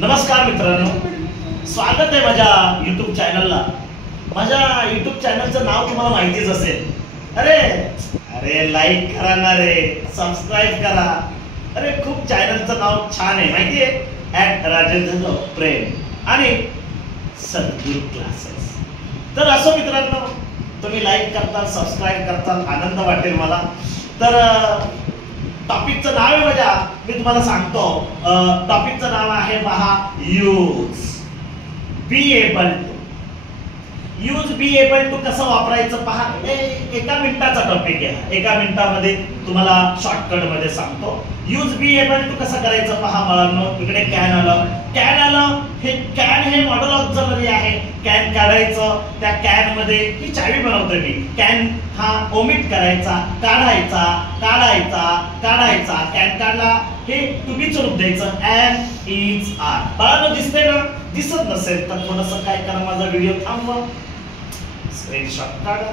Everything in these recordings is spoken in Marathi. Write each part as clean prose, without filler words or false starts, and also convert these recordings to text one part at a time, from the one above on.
नमस्कार मित्रांनो, स्वागत आहे माझ्या YouTube चॅनलला। माझ्या YouTube चॅनलचं नाव तुम्हाला माहितीच असेल। अरे लाईक करा ना रे, सबस्क्राइब करा। अरे खूप चॅनलचं नाव छान आहे माहिती आहे, @राजेंद्र प्रेम आणि सद्गुरू क्लासेस। तर असो मित्रांनो, तुम्ही लाईक करता, सबस्क्राइब करता, आनंद वाटेल मला। तर टॉपिकचं नाव आहे माझ्या, मी तुम्हाला सांगतो। टॉपिकचं नाव आहे पहा, use be able to. Use be able to कसं वापरायचं पहा, एका मिनिटाचा टॉपिक आहे। एका मिनिटामध्ये तुम्हाला शॉर्टकट मध्ये सांगतो। यूज बी एबल टू कसं करायचं पहा मुलांनो। इकडे कॅन आलं, हे कॅन हे मॉडेल ऑक्झिलरी आहे। कॅन काढायचं, त्या कॅन मध्ये ही चावी बनवतो मी। कॅन हा ओमिट करायचा, काढायचा, कॅन काढला, हे टू बी चं रूप द्यायचं, एम इज आर। बाळांनो दिसते ना? दिसत नसेल तर थोडंसं काय करा, माझा व्हिडिओ थांबवा, स्क्रीनशॉट काढा।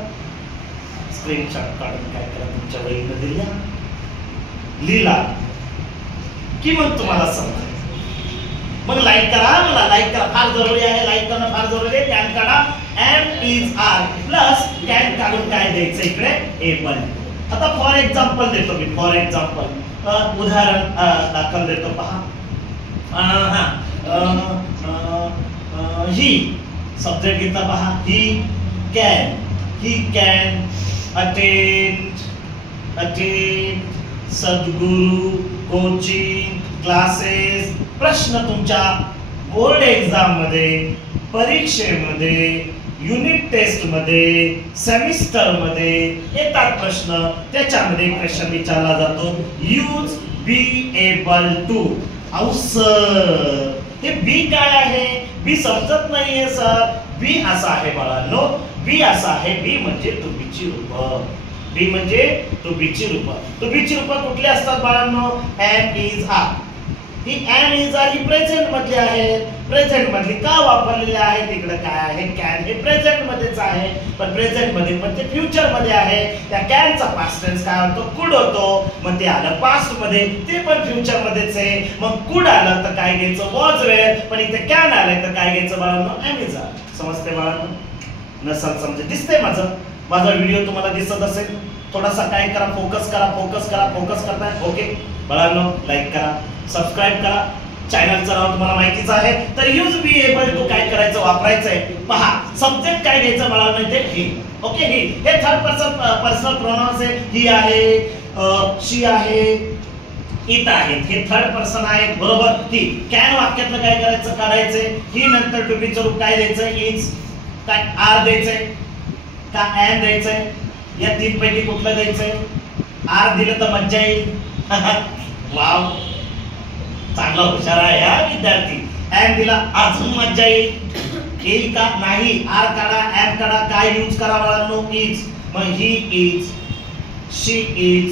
स्क्रीनशॉट काढून काय करा, तुमच्या वहीमध्ये लिहा की मग तुम्हाला समजेल। मग लाईक करा, मला लाईक करा, फार जरुरी आहे। लाईक करणं फार जरुरी आहे। कॅन काढा, am is are plus can काढून काय द्यायचं इकडे, एबल। आता फॉर एक्झाम्पल देतो मी, फॉर एक्झाम्पल उदाहरण दाखल देतो पहा। ही सब्जेक्ट घेतला पहा, he can attend Sadhguru coaching classes. प्रश्न तुमच्या बोर्ड एग्जाम मध्ये, परीक्षेमध्ये, युनिट टेस्ट मध्ये, सेमिस्टर मध्ये येतात प्रश्न। त्याच्यामध्ये क्वेश्चन विचारला जातो, यूज बी एबल टू। अहो सर, हे बी काय आहे? बी समजत नाहीये सर। बी असा आहे बाळांनो, बी असा आहे, बी म्हणजे टू बीची रूप। बी म्हणजे टू बीची रूप। टू बीची रूप कुठली असतात बाळांनो? Am is are. ही एम इज आर ही प्रेझेंट मधली आहे। प्रेझेंट मधली का वापरलेली आहे? तिकडे काय आहे, कॅन हे प्रेझेंट मध्येच आहे, पण प्रेझेंट मध्ये पण ते फ्युचर मध्ये आहे। त्या कॅनचा पास्ट टेन्स काय होतो? कुड होतो। मग ते आलं पास्ट मध्ये, ते पण फ्युचर मध्येच आहे। मग कुड आलं तर काय घ्यायचं? Was were. पण इथे कॅन आलं तर काय घ्यायचं बाळांनो? Am is are. समजते बाळांनो? नसल समजे, दिसते माझा व्हिडिओ तुम्हाला दिसत असेल? थोडासा काय करा, फोकस करताय। ओके बाळांनो, लाईक करा, सबस्क्राइब करा। चॅनलचं नाव तुम्हाला माहितीच आहे। तर यूज बी एबल टू काय करायचं, वापरायचं आहे पहा। सब्जेक्ट काय घ्यायचं मला माहिती आहे, ही। ओके, ही हे थर्ड पर्सनल प्रोनाउन्स आहे। ही आहे, शी आहे, इट आहे, हे थर्ड पर्सन आहे, बरोबर। ही कॅन वाक्यातलं काय करायचं, काढायचंय। ही नंतर टू बी चं रूप काय द्यायचं, इज काय आर द्यायचंय का एन द्यायचंय? या तीन पैकी कुठलं द्यायचंय? आर दिलं तर मज्जा येईल। वाव, चांगला हुशार आहे हा विद्यार्थी। एम दिला अजून मज्जा येईल का? नाही। आर काढा, एम काढा, काय यूज करा बाळांनो? इज। मग he is, she is,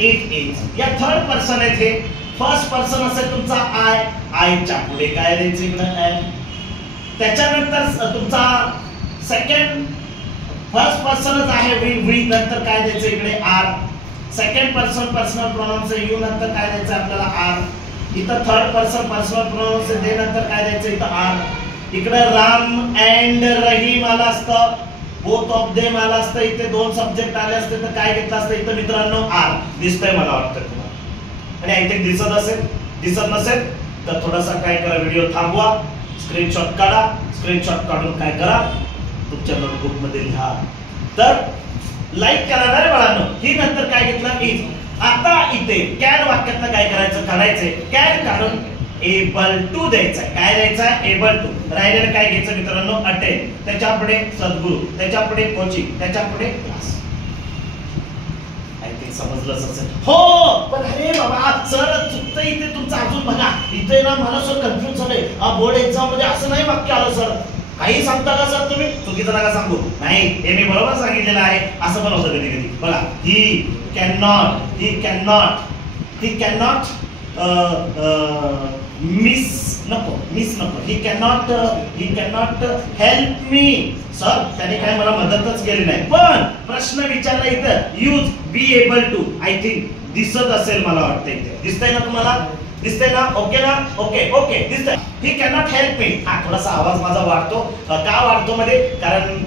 it is. या थर्ड पर्सन आहे ते। फर्स्ट पर्सन असेल तुमचा आय, आयच्या पुढे काय द्यायचं इकडे, एम। त्याच्यानंतर तुमचा सेकंड, फर्स्ट पर्सनच आहे वी नंतर काय द्यायचं इकडे, are. Second person personal pronouns आहे, यू नंतर काय द्यायचं आपल्याला, आर। इथं थर्ड पर्सन पर्सनल प्रोनाउन्स आहे, ते नंतर काय द्यायचं इथं, आर। इकडे राम अँड रहीम आलं असतं, बोथ ऑफ देम आलं असतं, इथे दोन सब्जेक्ट आले असते तर काय घेतलं असतं इथं मित्रांनो, आर। दिसतंय मला वाटतं तुम्हाला, आणि आय थिंक दिसत असेल। दिसत नसेल तर थोडासा काय करा, व्हिडिओ थांबवा, स्क्रीनशॉट काढा। स्क्रीनशॉट काढून काय करा, तुमच्या नोटबुक मध्ये लिहा। तर लाईक करा ना रे बाळांनो। ही नंतर काय घेतलं, इज। आता इथे कॅन वाक्यातलं काय करायचं, काढायचंय। कॅन काढून एबल टू द्यायचा। काय द्यायचा, एबल टू। राहिलेलं काय घ्यायचं मित्रांनो, अटेंड, त्याच्यापुढे सद्गुरू, त्याच्यापुढे कोचिंग, त्याच्यापुढे क्लास। आय थिंक समजलंच असेल। हो, पण अरे बाबा सर चुकतं इथे तुमचं, अजून बघा इथे ना, मला सर कन्फ्युज झालंय। बोर्ड एक्झाम मध्ये असं नाही वाक्य आलं सर, काही सांगता का सर तुम्ही? चुकीचं नका सांगू। नाही, हे मी बरोबर सांगितलेलं आहे। असं पण होतं कधी कधी बघा, ही कॅनॉट मिस नको, ही कॅनॉट हेल्प मी। सर त्याने काय मला मदतच केली नाही। पण प्रश्न विचारला इथं, use be able to. I think दिसत असेल, मला वाटतं इथे दिसतंय ना तुम्हाला? दिसतंय ना? ओके ना? ओके ओके दिसतंय. ही कॅनॉट हेल्प मी. हा थोडासा आवाज माझा वाढतो. का वाढतो मध्ये? कारण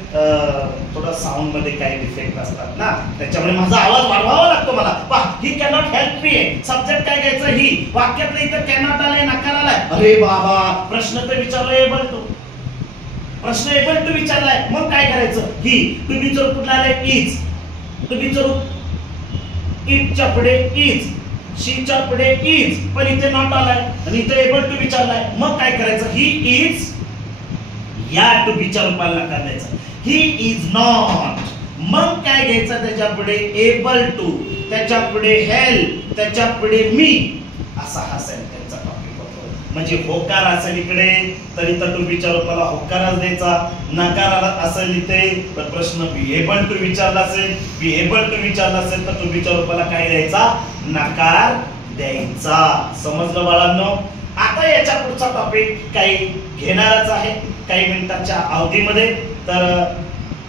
थोडा साऊंड मध्ये काही डिफेक्ट असतात ना, त्याच्यामुळे माझा आवाज वाढवावा लागतो मला. पहा, ही कॅनॉट हेल्प मी आहे. सब्जेक्ट काय घ्यायचं? ही. वाक्यात इथं कॅनॉट आलाय, नकार आलाय. अरे बाबा, प्रश्न तर विचारलाय एबल टू. प्रश्न एबल टू विचारलाय, मग काय करायचं? ही. टू बी चं कुठला आलाय? इज. टू बी चं इटच्या पुढे इज, शीच्या पुढे इज, पण इथे नॉट आलाय आणि इथे एबल टू विचारलाय. मग काय करायचं? ही इज या टू बीच्या रूपाला नकार द्यायचा. He is not. मग काय घ्यायचं त्याच्या पुढे? एबल टू, त्याच्या पुढे हेल्प, त्याच्या पुढे मी. असा हा सेंटेन्सचा टॉपिक होतो. म्हणजे होकार असेल इकडे तर इथं टू बीच्या रूपाला होकारच द्यायचा. नकार असेल इथे तर प्रश्न बी एबल टू विचारला असेल, बी एबल टू विचारला असेल तर टू बीच्या रूपाला काय द्यायचा? नकार द्यायचा. समजलं बाळांनो? आता याच्या पुढचा टॉपिक काही घेणारच आहे काही मिनिटाच्या अवधीमध्ये. तर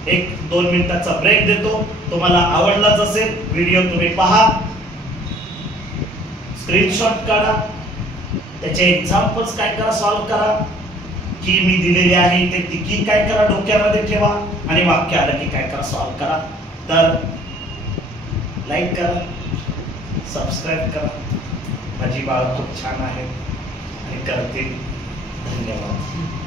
1-2 मिनिटाचा ब्रेक देतो. तुम्हाला आवडलाच असेल व्हिडिओ, तुम्ही पहा, स्क्रीनशॉट काढा, त्याचे एक्झाम्पल्स काय करा, सॉल्व करा. की मी दिलेली आहे ते की काय करा, डोक्यामध्ये ठेवा आणि वाक्य आलं की काय करा, सॉल्व करा. तर लाईक करा, सबस्क्राईब करा. माझी बाळ खूप छान आहे आणि करतील. धन्यवाद.